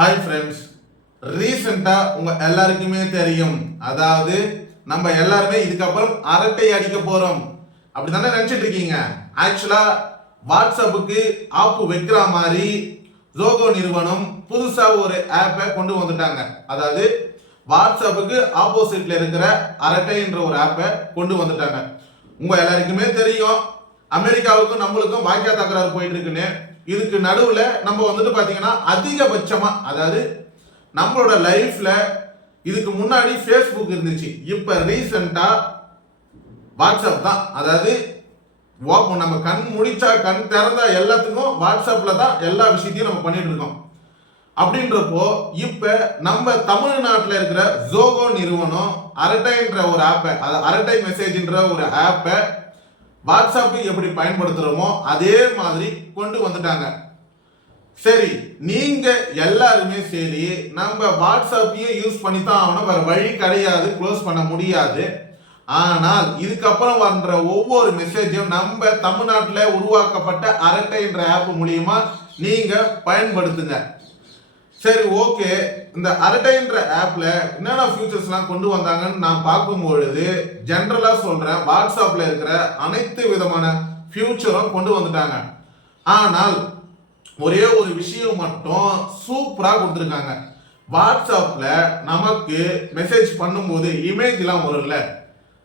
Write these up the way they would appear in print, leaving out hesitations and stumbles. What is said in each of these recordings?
Hi friends, ரீசெண்டாக உங்கள் எல்லாருக்குமே தெரியும். அதாவது நம்ம எல்லாருமே இதுக்கப்புறம் அரட்டை அடிக்க போகிறோம் அப்படி தானே நினச்சிட்டு இருக்கீங்க. ஆக்சுவலாக வாட்ஸ்அப்புக்கு ஆப்பு வைக்கிற மாதிரி ஜோகோ நிறுவனம் புதுசாக ஒரு ஆப்பை கொண்டு வந்துட்டாங்க. அதாவது வாட்ஸ்அப்புக்கு ஆப்போசிட்ல இருக்கிற அரட்டைன்ற ஒரு ஆப்பை கொண்டு வந்துட்டாங்க. உங்கள் எல்லாருக்குமே தெரியும், அமெரிக்காவுக்கும் நம்மளுக்கும் வாய்க்கா தகராறு போயிட்டு இருக்குன்னு. இதுக்கு நடுவில் நம்ம வந்துட்டு பார்த்தீங்கன்னா அதிகபட்சமா, அதாவது நம்மளோட லைஃப்ல இதுக்கு முன்னாடி ஃபேஸ்புக் இருந்துச்சு, இப்போ ரீசெண்டா வாட்ஸ்அப் தான். அதாவது நம்ம கண் முடிச்சா கண் திறந்தா எல்லாத்துக்கும் வாட்ஸ்அப்ல தான் எல்லா விஷயத்தையும் நம்ம பண்ணிட்டு இருக்கோம். அப்படின்றப்போ இப்ப நம்ம தமிழ்நாட்டில் இருக்கிற ஜோகோ நிறுவனம் அரட்டைன்ற ஒரு ஆப்பை, அரட்டை மெசேஜ்ன்ற ஒரு ஆப்பை வாட்ஸ்அப் எப்படி பயன்படுத்துறோமோ அதே மாதிரி கொண்டு வந்துட்டாங்க. சரி, நீங்க எல்லாருமே சரி நம்ம வாட்ஸ்அப்பையும் யூஸ் பண்ணி தான் ஆகணும், வேற வழி கிடையாது, க்ளோஸ் பண்ண முடியாது. ஆனால் இதுக்கப்புறம் வர்ற ஒவ்வொரு மெசேஜும் நம்ம தமிழ்நாட்டில் உருவாக்கப்பட்ட அரட்டைன்ற ஆப் மூலியமா நீங்க பயன்படுத்துங்க. சரி, ஓகே. இந்த அரட்டைன்ற ஆப்ல என்னென்ன ஃபியூச்சர்ஸ்லாம் கொண்டு வந்தாங்கன்னு நான் பார்க்கும்பொழுது ஜென்ரலா சொல்றேன், வாட்ஸ்அப்ல இருக்கிற அனைத்து விதமான ஃபியூச்சரும் கொண்டு வந்துட்டாங்க. ஆனால் ஒரே ஒரு விஷயம் மட்டும் சூப்பரா கொடுத்துருக்காங்க. வாட்ஸ்அப்ல நமக்கு மெசேஜ் பண்ணும்போது இமேஜ்லாம் வரும்ல,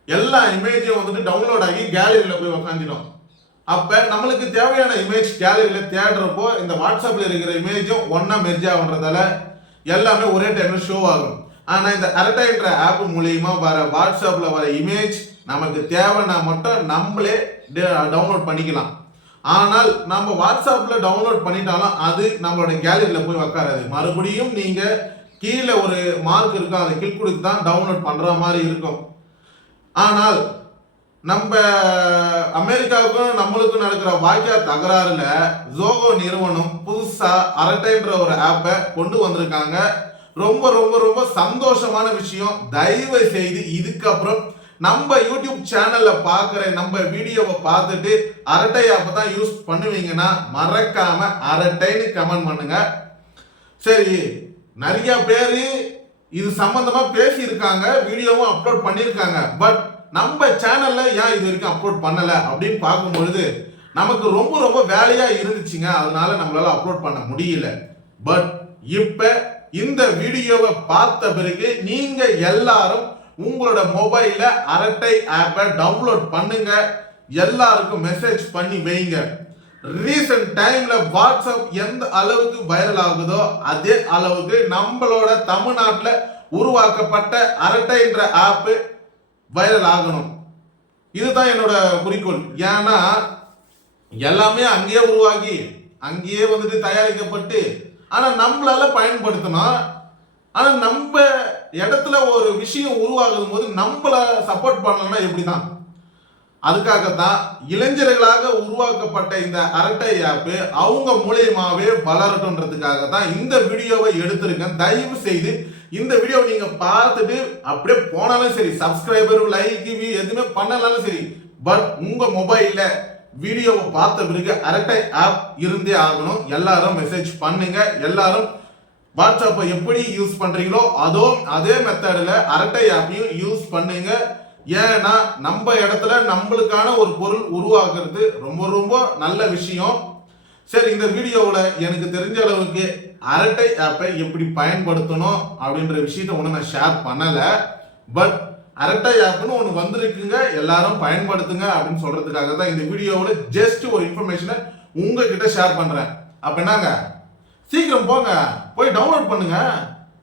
எல்லா இமேஜையும் வந்துட்டு டவுன்லோட் ஆகி கேலரியில போய் உக்காந்துடும். அப்ப நம்மளுக்கு தேவையான இமேஜ் கேலரியில தேடுறப்போ இந்த வாட்ஸ்அப்ல இருக்கிற இமேஜும் ஒன்னா மெர்ஜ் ஆகுன்றதால எல்லாமே ஒரே டைம்ல ஷோ ஆகும். ஆனா இந்த அரட்டைன்ற ஆப் மூலியமா வர வாட்ஸ்அப்ல வர இமேஜ் நமக்கு தேவைன்னா மட்டும் நம்மளே டவுன்லோட் பண்ணிக்கலாம். ஆனால் நம்ம வாட்ஸ்அப்ல டவுன்லோட் பண்ணிட்டாலும் அது நம்மளோட கேலரியில போய் உக்காராது. மறுபடியும் நீங்க கீழே ஒரு மார்க் இருக்கும், அதை கிளிக் கொடுத்து தான் டவுன்லோட் பண்ற மாதிரி இருக்கும். ஆனால் நம்ம அமெரிக்காவுக்கும் நம்மளுக்கும் நடக்கிற வாய்க்கா தகராறுல ஜோகோ நிறுவனம் புதுசா அரட்டைன்ற ஒரு ஆப்பை கொண்டு வந்திருக்காங்க. ரொம்ப ரொம்ப ரொம்ப சந்தோஷமான விஷயம். தயவு செய்து இதுக்கப்புறம் நம்ம யூடியூப் சேனல்ல பாக்குற நம்ம வீடியோவை பார்த்துட்டு அரட்டை ஆப்பை தான் யூஸ் பண்ணுவீங்கன்னா மறக்காம அரட்டைன்னு கமெண்ட் பண்ணுங்க. சரி, நிறைய பேரு இது சம்பந்தமா பேசி இருக்காங்க, வீடியோவும் அப்லோட் பண்ணியிருக்காங்க. பட் நம்ம சேனல்ல ஏன் இது வரைக்கும் அப்லோட் பண்ணல அப்படின்னு பார்க்கும்பொழுது நமக்கு ரொம்ப ரொம்ப வேலையா இருந்துச்சுங்க, அதனால நம்மளால அப்லோட் பண்ண முடியல. பட் இப்ப இந்த வீடியோவை பார்த்த பிறகு நீங்க எல்லாரும் உங்களோட மொபைல்ல அரட்டை ஆப்பை டவுன்லோட் பண்ணுங்க, எல்லாருக்கும் மெசேஜ் பண்ணி வைங்க. ரீசன்ட் டைம்ல வாட்ஸ்அப் எந்த அளவுக்கு வைரல் ஆகுதோ அதே அளவுக்கு நம்மளோட தமிழ்நாட்டில் உருவாக்கப்பட்ட அரட்டைன்ற ஆப் வைரல் ஆகணும். இதுதான் என்னோட குறிக்கோள். ஏன்னா எல்லாமே அங்கேயே உருவாகி அங்கேயே வந்துட்டு தயாரிக்கப்பட்டு, ஆனா நம்மளால பயன்படுத்தணும். ஆனா நம்ம இடத்துல ஒரு விஷயம் உருவாகும் போது நம்மள சப்போர்ட் பண்ணலன்னா எப்படிதான்? அதுக்காகத்தான் இளைஞர்களாக உருவாக்கப்பட்ட இந்த அரட்டை ஆப் அவங்க மூலியமாவே வளரட்டும்ன்றதுக்காக தான் இந்த வீடியோவை எடுத்திருக்கேன். தயவு செய்து இந்த வீடியோ நீங்க பார்த்துட்டு அப்படியே போனாலும் சரி, சப்ஸ்கிரைபர் லைக் எதுவுமே பண்ணாலும் சரி, பட் உங்க மொபைல்ல வீடியோவை பார்த்த பிறகு அரட்டை ஆப் இருந்தே ஆகணும். எல்லாரும் மெசேஜ் பண்ணுங்க. எல்லாரும் வாட்ஸ்அப்பை எப்படி யூஸ் பண்றீங்களோ அதே மெத்தடில் அரட்டை ஆப்பையும் யூஸ் பண்ணுங்க. ஏன்னா நம்ம இடத்துல நம்மளுக்கான ஒரு பொருள் உருவாக்குறது ரொம்ப ரொம்ப நல்ல விஷயம். சரி, இந்த வீடியோவில் எனக்கு தெரிஞ்ச அளவுக்கு அரட்டை ஆப்பை எப்படி பயன்படுத்தணும் அப்படின்ற விஷயத்த ஒன்று நான் ஷேர் பண்ணலை. பட் அரட்டை ஆப்னு ஒன்று வந்திருக்குங்க, எல்லாரும் பயன்படுத்துங்க அப்படின்னு சொல்றதுக்காக தான் இந்த வீடியோவில் ஜஸ்ட் ஒரு இன்ஃபர்மேஷனை உங்ககிட்ட ஷேர் பண்றேன். அப்ப என்னங்க, சீக்கிரம் போங்க, போய் டவுன்லோட் பண்ணுங்க,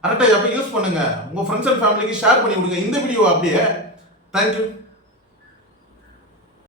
அரட்டை ஆப்பை யூஸ் பண்ணுங்க, உங்க ஃப்ரெண்ட்ஸ் அண்ட் ஃபேமிலிக்கு ஷேர் பண்ணி விடுங்க இந்த வீடியோ அப்படியே. Thank you.